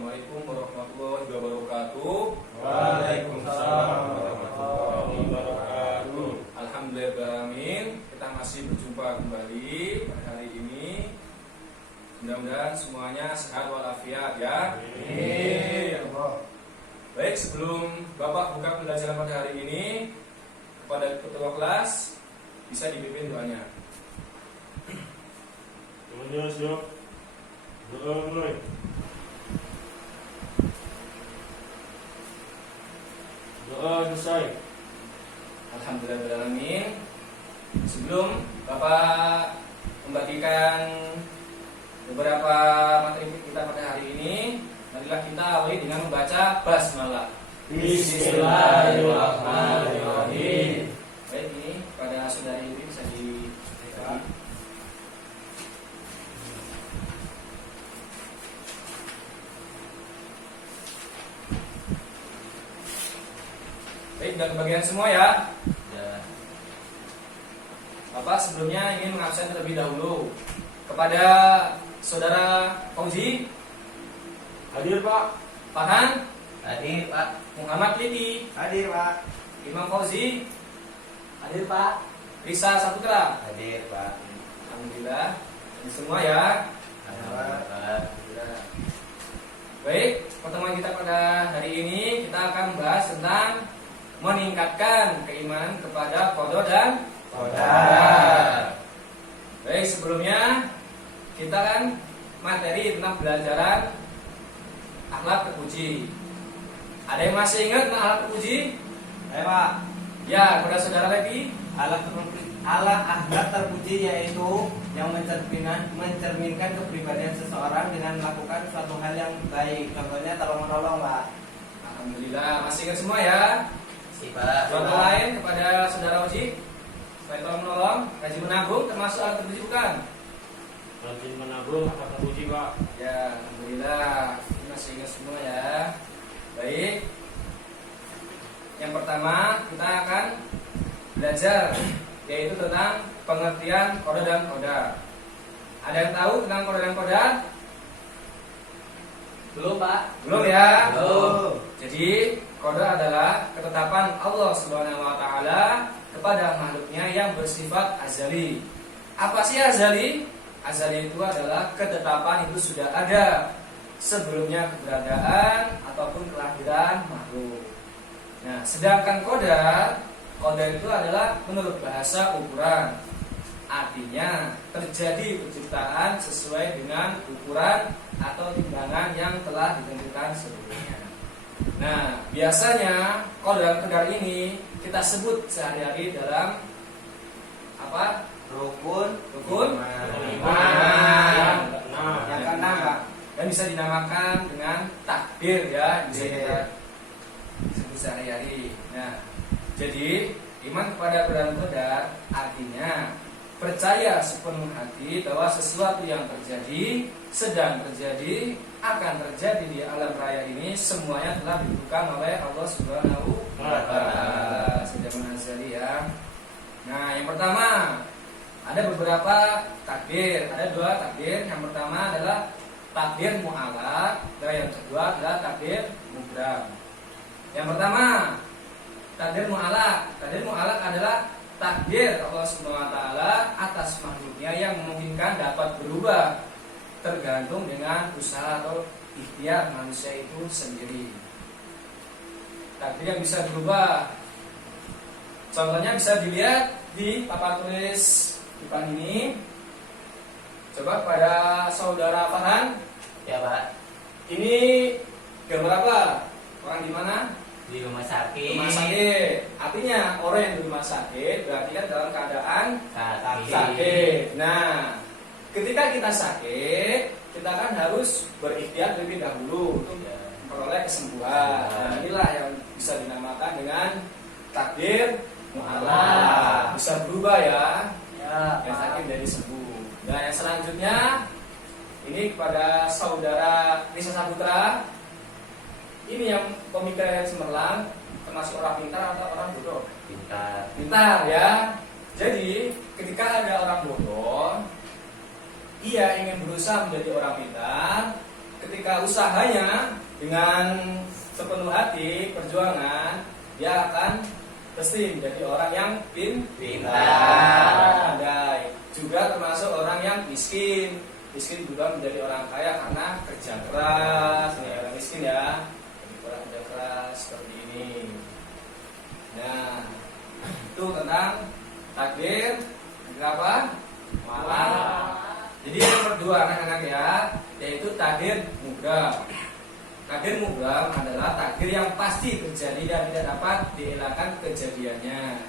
Assalamualaikum warahmatullahi wabarakatuh. Waalaikumsalam warahmatullahi wabarakatuh. Alhamdulillahirrahmanirrahim. Kita masih berjumpa kembali pada hari ini. Mudah-mudahan semuanya sehat walafiat ya. Amin. Baik, sebelum Bapak buka pembelajaran pada hari ini, kepada ketua kelas bisa dipimpin doanya. Semuanya siap. Doa mulai. Doa selesai. Alhamdulillahirrahmanirrahim. Sebelum Bapak membagikan beberapa materi kita pada hari ini, marilah kita awali dengan membaca basmalah. Bismillahirrahmanirrahim. Baik, ini pada saudari ini bisa ditekan. Baik, dan kebagian semua ya. Bapak sebelumnya ingin mengabsen terlebih dahulu kepada saudara Fauzi. Hadir Pak. Farhan. Hadir Pak. Muhammad Liti. Hadir Pak. Imam Fauzi. Hadir Pak. Risa Saputra. Hadir Pak. Alhamdulillah. Ini semua ya. Alhamdulillah. Baik, pertemuan kita pada hari ini kita akan membahas tentang meningkatkan keimanan kepada qada dan qadar. Baik, sebelumnya kita kan materi tentang pelajaran akhlak terpuji. Ada yang masih ingat tentang akhlak terpuji? Ayo Pak. Ya, kepada saudara lagi. Akhlak terpuji yaitu yang mencerminkan kepribadian seseorang dengan melakukan suatu hal yang baik. Contohnya tolong menolong Pak. Alhamdulillah, masih ingat semua ya. Pak. Contoh lain kepada saudara Uji, selain tolong menolong, rajin menabung termasuk alat terpuji bukan? Rajin menabung akhlak terpuji Pak. Ya, alhamdulillah, ini masih ingat semua ya. Baik. Yang pertama kita akan belajar yaitu tentang pengertian qada dan qadar. Ada yang tahu tentang qada dan qadar? Belum Pak. Belum ya? Belum. Jadi qada adalah ketetapan Allah Subhanahu wa taala kepada makhluknya yang bersifat azali. Apa sih azali? Azali itu adalah ketetapan itu sudah ada sebelumnya keberadaan ataupun kelahiran makhluk. Nah, sedangkan qadar itu adalah menurut bahasa ukuran. Artinya terjadi penciptaan sesuai dengan ukuran atau timbangan yang telah ditentukan sebelumnya. Nah, biasanya qadar ini kita sebut sehari-hari dalam apa? Rukun Iman. Yang keenam Pak. Dan bisa dinamakan dengan takdir ya, bisa kita sebut sehari-hari. Nah, jadi iman kepada qada dan qadar artinya percaya sepenuh hati bahwa sesuatu yang terjadi, sedang terjadi, akan terjadi di alam raya ini semuanya telah ditentukan oleh Allah Subhanahu wa taala sejak azali ya. Nah, yang pertama ada beberapa takdir, ada dua takdir. Yang pertama adalah takdir mu'allaq dan yang kedua adalah takdir mubram. Yang pertama takdir mu'allaq. Takdir mu'allaq adalah takdir Allah Subhanahu wa taala atas makhluknya yang memungkinkan dapat berubah tergantung dengan usaha atau ikhtiar manusia itu sendiri. Takdir yang bisa berubah, contohnya bisa dilihat di papan tulis depan ini. Coba pada saudara Farhan. Ya Pak. Ini gambar apa? Orang di mana? Di rumah sakit. Rumah sakit. Artinya orang yang di rumah sakit berarti kan dalam keadaan sakit. Nah, ketika kita sakit, kita kan harus berikhtiar lebih dahulu untuk memperoleh kesembuhan. Nah, inilah yang bisa dinamakan dengan takdir mu'allaq. Bisa berubah ya. Yang sakit dari sembuh. Nah, yang selanjutnya ini kepada saudara Risa Saputra. Ini yang pemikiran cemerlang, termasuk orang pintar atau orang bodoh? Pintar ya. Jadi ketika ada orang bodoh, ia ingin berusaha menjadi orang pintar. ketika usahanya dengan sepenuh hati perjuangan, dia akan pasti menjadi orang yang pintar, pandai. Juga termasuk orang yang miskin. Miskin juga menjadi orang kaya karena kerja keras. Ini orang miskin ya, orang kerja keras seperti ini. Nah, itu tentang takdir. Apa? Malam. Jadi yang kedua anak-anak ya, yaitu takdir mubram. Takdir mubram adalah takdir yang pasti terjadi dan tidak dapat dielakkan kejadiannya.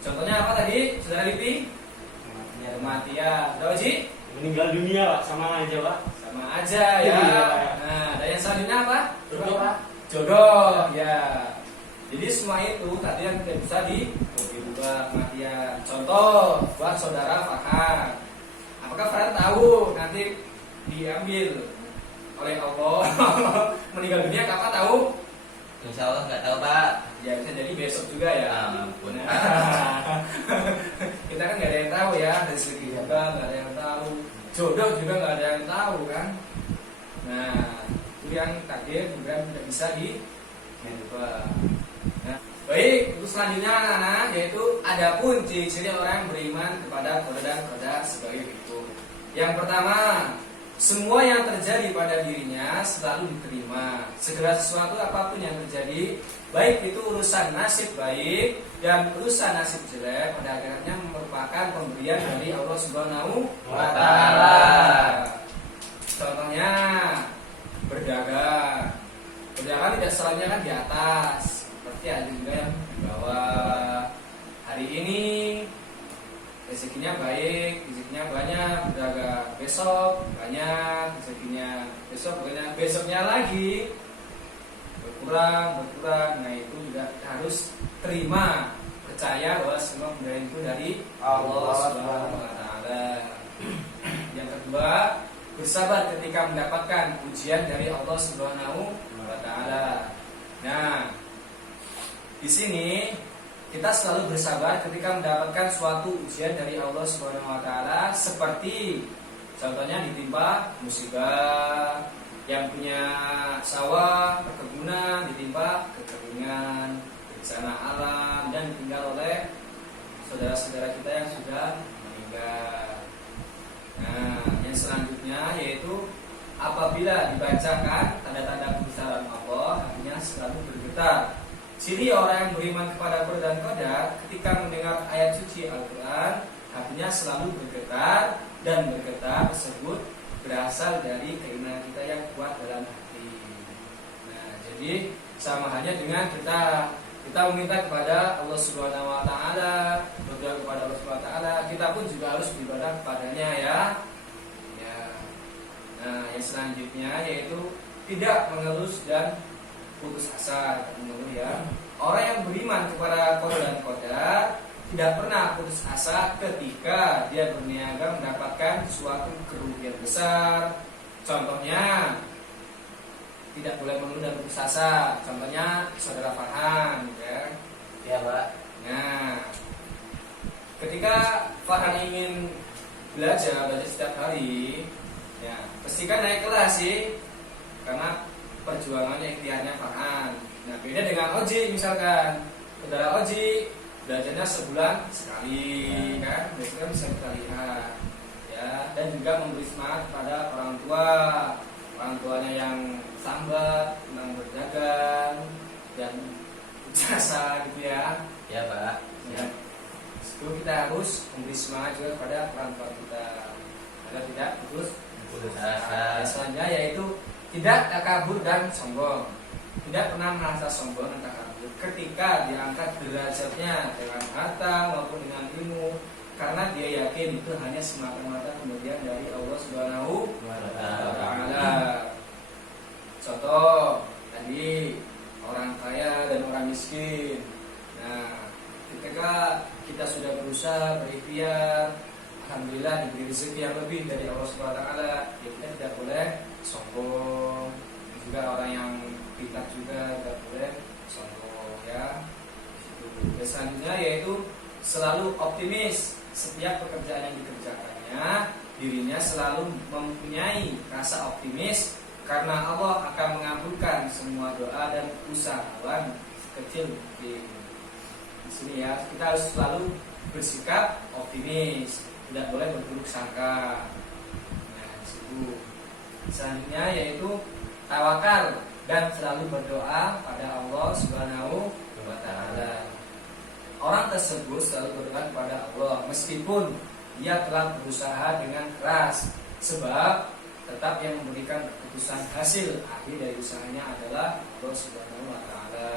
Contohnya apa tadi, Saudara Lipi? Kematian. Tahu Ji? Meninggal dunia Pak, sama aja Pak. Sama aja ya. Iya. Nah, dan yang selanjutnya apa? Jodoh. Jodoh ya. Jadi semua itu tadi yang tidak bisa diubah kematian. Contoh buat saudara Farhan. Apakah Farhan tahu nanti diambil oleh Allah meninggal dunia kapan tahu? Insya Allah nggak tahu Pak. Ya bisa jadi besok juga ya. Ampun. Kita kan nggak ada yang tahu ya, dari segi juga nggak ada yang tahu, jodoh juga nggak ada yang tahu kan. Nah itu yang takdir juga tidak bisa diubah. Nah, baik, untuk selanjutnya anak-anak, yaitu adapun ciri-ciri orang yang beriman kepada qada dan qadar sebagai berikut. Yang pertama, semua yang terjadi pada dirinya selalu diterima. Segala sesuatu apapun yang terjadi, baik itu urusan nasib baik dan urusan nasib jelek, pada akhirnya merupakan pemberian dari Allah Subhanahu wa Ta'ala. Contohnya berdagang. Berdagang tidak selalunya kan di atas, seperti ada juga yang di bawah. Hari ini rezekinya baik, rezekinya banyak, berdagang. Besok banyak rezekinya, besok banyak, besoknya lagi berkurang. Nah itu juga kita harus terima, percaya bahwa semua pemberian itu dari Allah Subhanahu wa Ta'ala. Yang kedua, bersabar ketika mendapatkan ujian dari Allah Subhanahu wa Ta'ala. Nah, di sini kita selalu bersabar ketika mendapatkan suatu ujian dari Allah Subhanahu wa Ta'ala, seperti contohnya ditimpa musibah, yang punya sawah, perkebunan ditimpa kekeringan, bencana alam, dan ditinggal oleh saudara-saudara kita yang sudah meninggal. Nah, yang selanjutnya yaitu apabila dibacakan tanda-tanda kebesaran Allah, hatinya selalu bergetar. Ciri orang yang beriman kepada qada dan qadar, ketika mendengar ayat suci Al-Quran, hatinya selalu bergetar, dan bergetar tersebut berasal dari keimanan kita yang kuat dalam hati. Nah, jadi sama halnya dengan kita meminta kepada Allah Subhanahu wa Ta'ala, berdoa kepada Allah Subhanahu wa Ta'ala, kita pun juga harus beribadah kepadanya ya. Nah, yang selanjutnya yaitu tidak mengeluh dan putus asa, mengeluh ya. Orang yang beriman kepada qada dan qadar tidak pernah putus asa ketika dia berniaga mendapatkan suatu kerugian besar. Contohnya tidak boleh mengeluh dan putus asa. Contohnya saudara Farhan, ya. Ya Pak. Nah, ketika Farhan ingin belajar setiap hari, ya pastikan naik kelas sih, karena perjuangannya ikhtiarnya Farhan. Nah, beda dengan Oji misalkan, saudara Oji belajarnya sebulan sekali, kan, biasanya bisa kita lihat, ya, dan juga memberi semangat kepada orang tuanya yang sambat tentang berdagang dan jasa gitu ya. Ya Pak. Ya. Itu kita harus memberi semangat juga kepada orang tua kita agar tidak putus asa. Selanjutnya yaitu tidak takabur dan sombong. Tidak pernah merasa sombong dan takabur ketika diangkat derajatnya dengan harta maupun dengan ilmu, karena dia yakin itu hanya semata-mata pemberian dari Allah Subhanahu wa Ta'ala. Contoh tadi orang kaya dan orang miskin. Nah, ketika kita sudah berusaha berikhtiar, alhamdulillah diberi rezeki yang lebih dari Allah Subhanahu wa Ta'ala, ya kita tidak boleh sombong. Juga orang yang pintar juga tidak boleh sombong ya. Dan selanjutnya yaitu selalu optimis. Setiap pekerjaan yang dikerjakannya, dirinya selalu mempunyai rasa optimis karena Allah akan mengabulkan semua doa dan usahawan kecil mungkin. Di sini ya, kita harus selalu bersikap optimis, tidak boleh berburuk sangka. Nah, di situ. Selanjutnya yaitu tawakal dan selalu berdoa pada Allah Subhanahu wa taala. Orang tersebut selalu berdoa kepada Allah meskipun dia telah berusaha dengan keras, sebab tetap yang memberikan keputusan hasil akhir dari usahanya adalah Allah Subhanahu wa taala.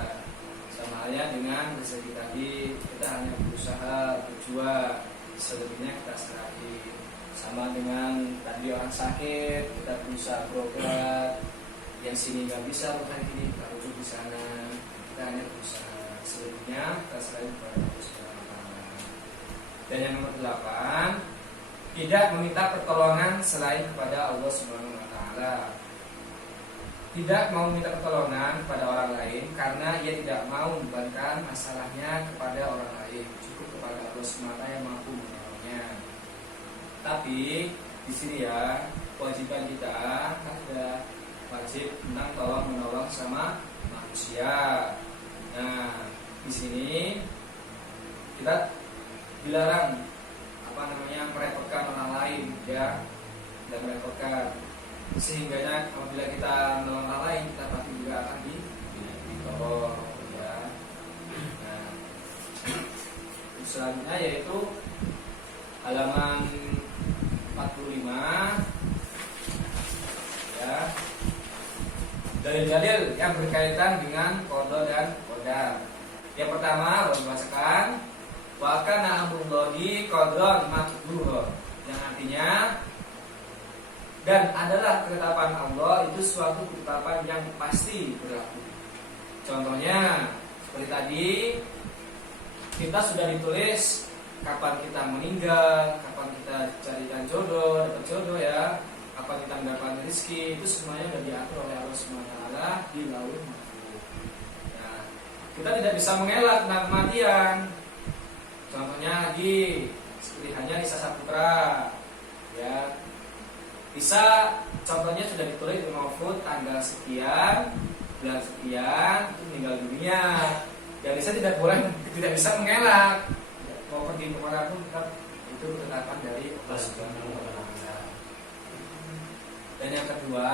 Sama halnya dengan rezeki tadi, kita hanya berusaha berjuang, selebihnya kita serahin. Sama dengan tadi orang sakit, kita berusaha berobat, yang sini nggak bisa bukan ini, kita rujuk di sana, kita hanya berusaha, selebihnya kita serahin kepada Allah Subhanahu wa taala. Dan yang nomor 8, tidak meminta pertolongan selain kepada Allah Subhanahu wa taala. Tidak mau minta pertolongan kepada orang lain karena ia tidak mau membebankan masalahnya kepada orang lain, cukup kepada Allah semata yang mampu menolongnya. Tapi di sini ya, kewajiban kita ada wajib tentang tolong menolong sama manusia. Nah, di sini kita dilarang merepotkan orang lain, ya, tidak merepotkan. Sehingga apabila kita menolong orang lain, kita pasti juga akan ditolong, ya. Nah, selanjutnya yaitu halaman 45, ya. Dalil-dalil yang berkaitan dengan qada dan qadar. Yang pertama, membacakan wa kana amrullahi qadran maqdura, yang artinya dan adalah ketetapan Allah itu suatu ketetapan yang pasti berlaku. Contohnya seperti tadi, kita sudah ditulis kapan kita meninggal, kapan kita carikan jodoh, dapat jodoh, ya, kapan kita mendapat rezeki, itu semuanya sudah diatur oleh Allah Subhanahu wa taala di Lauhul Mahfuz. Nah, kita tidak bisa mengelak tentang kematian. Contohnya lagi seperti hanya Nisa Saputra, ya. Bisa contohnya sudah ditulis di Mahfuz tanggal sekian, bulan sekian itu meninggal dunia. Dan Nisa tidak bisa mengelak. Mau pergi kemana pun tetap itu ketetapan dari Allah Subhanahu wa taala. Dan yang kedua,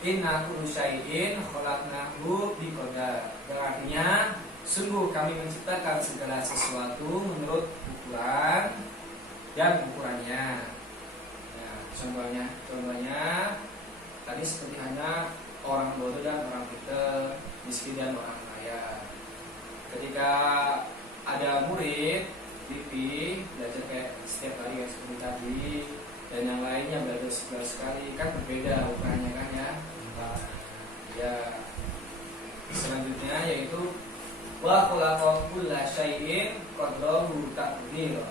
inna kullu syai'in khalaqnahu biqadar. Artinya sungguh kami menciptakan segala sesuatu menurut ukuran dan ukurannya. Contohnya tadi seperti hanya orang bodoh dan orang pintar, miskin dan orang kaya. Ketika ada murid TV belajar kayak setiap hari yang seperti tadi, dan yang lainnya belajar sekali, kan berbeda ukurannya kan, ya. Ya. Selanjutnya yaitu wa khalaqa kulla syai'in qadrahu taqdir,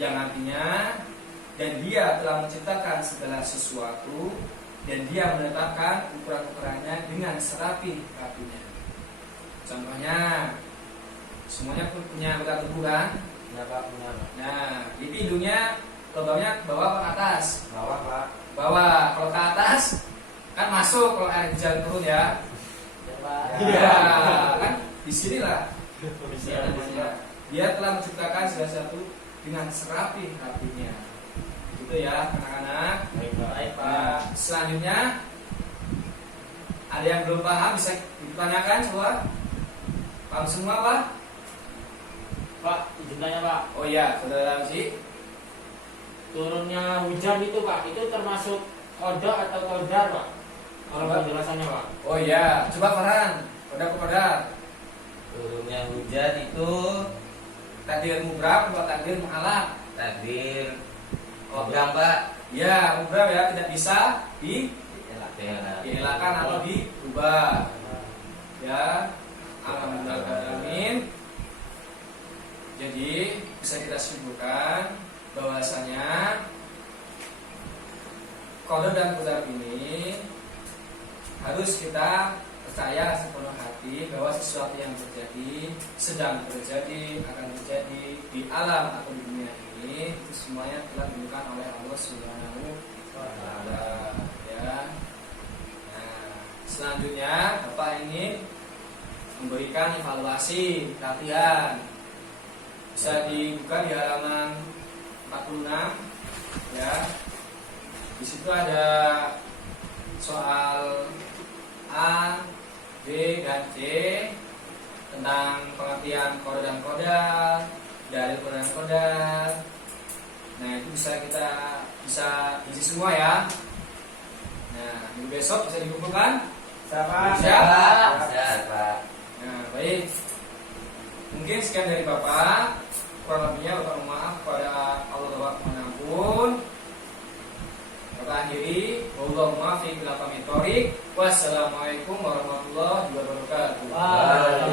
yang artinya dan dia telah menciptakan segala sesuatu dan dia menetapkan ukuran-ukurannya dengan serapi-rapinya. Contohnya, semuanya punya berat tubuh kan? Ya Pak, benar. Nah, itu hidungnya lubangnya ke bawah atau ke atas? Bawah Pak. Bawah. Kalau ke atas kan masuk kalau air hujan turun, ya. Ya Pak. Ya, kan di sinilah. Dia telah menciptakan segala sesuatu dengan serapi-rapinya. Itu ya anak-anak. Baik, Pak. Nah, selanjutnya ada yang belum paham bisa ditanyakan coba. Paham semua, Pak? Pak, izin tanya, Pak. Oh iya, saudara Ramzi. Turunnya hujan itu, Pak, itu termasuk qada atau qadar, Pak? Kalau penjelasannya, Pak. Oh iya, coba Farhan. Qada. Turunnya hujan itu Takdir mubram atau takdir mu'alaq? takdir program, Pak. Ya, mubram ya, tidak bisa dielakkan atau diubah. Ya, alhamdulillah. Jadi bisa kita simpulkan bahwasanya qada dan qadar ini harus kita percaya sepenuh hati bahwa sesuatu yang terjadi, sedang terjadi, akan terjadi di alam atau di dunia ini, itu semuanya telah ditentukan oleh Allah Subhanahu wa taala, ya. ya. Nah, selanjutnya Bapak ini memberikan evaluasi latihan. Bisa dibuka di halaman 46 ya. Di situ ada soal A, B, dan C tentang pengertian kode dan kodar, dari kode dan kodar. Nah, itu bisa isi semua ya. Nah, minggu besok bisa dikumpulkan. Siapa? Bisa, Pak. Nah, baik. Mungkin sekian dari Bapak. Kurang lebihnya Bapak mohon maaf kepada Allah Bapak mengampun. Bapak akhiri. Wallahumma fi bil aqwamit thoriq. Wassalamualaikum warahmatullahi wabarakatuh. Waalaikumsalam.